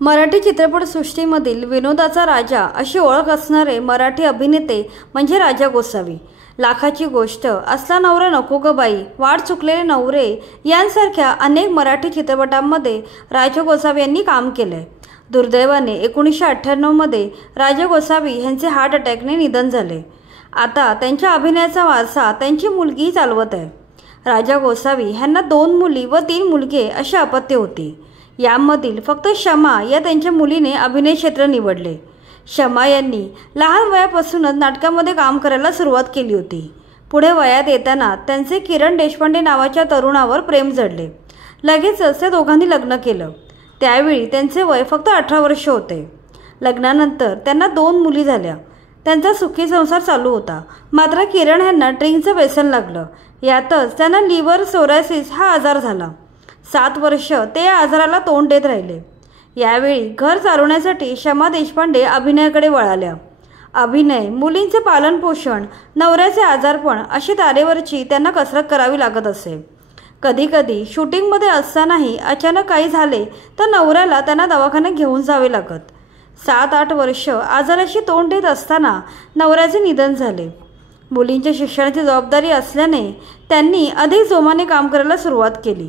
मराठी चित्रपटसृष्टीमधील विनोदाचा राजा अशी ओळख असणारे मराठी अभिनेते म्हणजे राजा गोसावी। लाखाची गोष्ट, असला नवरा नको ग बाई, वाट चुकलेले नवरे यांसारख्या अनेक मराठी चित्रपटांमध्ये राजा गोसावी यांनी काम केले। दुर्दैवाने 1998 मध्ये राजा गोसावी यांचे हार्ट अटॅकने निधन झाले। आता त्यांच्या अभिनयाचा वारसा त्यांची मुलगी चालवत आहे। राजा गोसावी यांना 2 मुली व 3 मुलगे अशी अपत्ये होती। यामधील फक्त शमा या त्यांच्या मुलीने अभिनय क्षेत्र निवडले। शमा यांनी लहान वयापासूनच नाटकामध्ये काम करायला सुरुवात केली होती। पुढे वयात येताना त्यांचे किरण देशपांडे नावाच्या तरुणावर प्रेम जडले। लगेचच त्या दोघांनी लग्न केलं। त्यावेळी त्यांचे वय फक्त 18 वर्ष होते। लग्नानंतर त्यांना 2 मुली झाल्या। त्यांचा सुखी संसार चालू होता। मात्र किरण यांना ड्रिंकचं व्यसन लागलं। यातच त्यांना लिव्हर सोरायसिस हा आजार झाला। 7 वर्ष ते या आजाराला तोंड देत राहिले। यावेळी घर चालवण्यासाठी शमा देशपांडे अभिनयाकडे वळाल्या। अभिनय, मुलींचे पालनपोषण, नवऱ्याचे आजारपण अशी तारेवरची त्यांना कसरत करावी लागत असे। कधी कधी शूटिंगमध्ये असतानाही अचानक काही झाले तर नवऱ्याला त्यांना दवाखान्यात घेऊन जावे लागत। 7-8 वर्ष आजाराशी तोंड देत असताना नवऱ्याचे निधन झाले। मुलींच्या शिक्षणाची जबाबदारी असल्याने त्यांनी अधिक जोमाने काम करायला सुरुवात केली।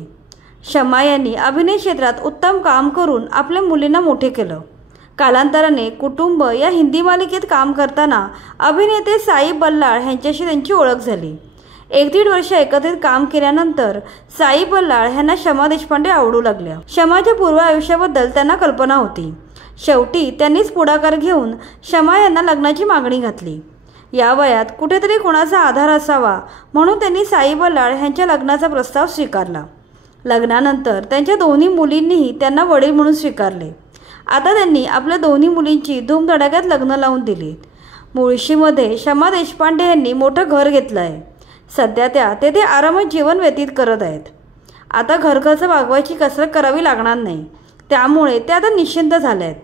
शमा यांनी अभिनय क्षेत्रात उत्तम काम करून आपल्या मुलींना मोठे केलं। कालांतराने कुटुंब या हिंदी मालिकेत काम करताना अभिनेते साई बल्लाळ यांच्याशी त्यांची ओळख झाली। 1-1.5 वर्ष एकत्रित काम केल्यानंतर साई बल्लाळ यांना शमा देशपांडे आवडू लागल्या। शमाच्या पूर्व आयुष्याबद्दल त्यांना कल्पना होती। शेवटी त्यांनीच पुढाकार घेऊन शमा यांना लग्नाची मागणी घातली। या वयात कुठेतरी कोणाचा आधार असावा म्हणून त्यांनी साई बल्लाळ यांच्या लग्नाचा प्रस्ताव स्वीकारला। लग्नानंतर त्यांच्या दोन्ही मुलींनीही त्यांना वडील म्हणून स्वीकारले। आता त्यांनी आपल्या दोन्ही मुलींची धूमधडाक्यात लग्न लावून दिली। मुळशीमध्ये शमा देशपांडे यांनी मोठं घर घेतलं आहे। सध्या त्या तेथे आरामात जीवन व्यतीत करत आहेत। आता घरखर्च भागवायची कसरत करावी लागणार नाही, त्यामुळे ते आता निश्चिंत झाले आहेत।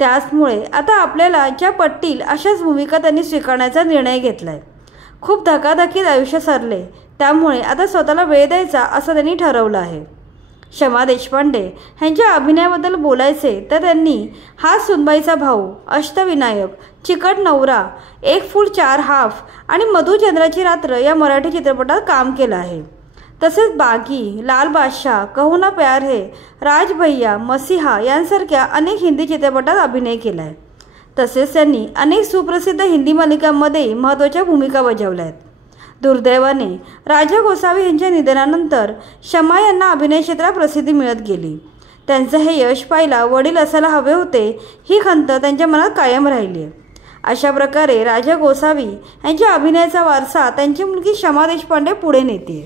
त्याचमुळे आता आपल्याला ज्या पटतील अशाच भूमिका त्यांनी स्वीकारण्याचा निर्णय घेतलाय। खूप धकाधकीत आयुष्य सरले, त्यामुळे आता स्वतःला वेळ द्यायचा असं त्यांनी ठरवलं आहे। शमा देशपांडे यांच्या अभिनयाबद्दल बोलायचे तर त्यांनी हा सुनबाईचा भाऊ, अष्टविनायक, चिकट नवरा, 1 फूट 4 हाफ आणि मधुचंद्राची रात्र या मराठी चित्रपटात काम केलं आहे। तसेच बागी, लाल बादशाह, कहू ना प्यार है, राज भैया, मसीहा यांसारख्या अनेक हिंदी चित्रपटात अभिनय केला आहे। तसेच त्यांनी अनेक सुप्रसिद्ध हिंदी मालिकांमध्ये महत्त्वाच्या भूमिका बजावल्या आहेत। दुर्दैवाने राजा गोसावी यांच्या निधनानंतर शमा यांना अभिनय क्षेत्रात प्रसिद्धी मिळत गेली। त्यांचं हे यश पाहायला वडील असायला हवे होते ही खंत त्यांच्या मनात कायम राहिली आहे। अशा प्रकारे राजा गोसावी यांच्या अभिनयाचा वारसा त्यांची मुलगी शमा देशपांडे पुढे नेते।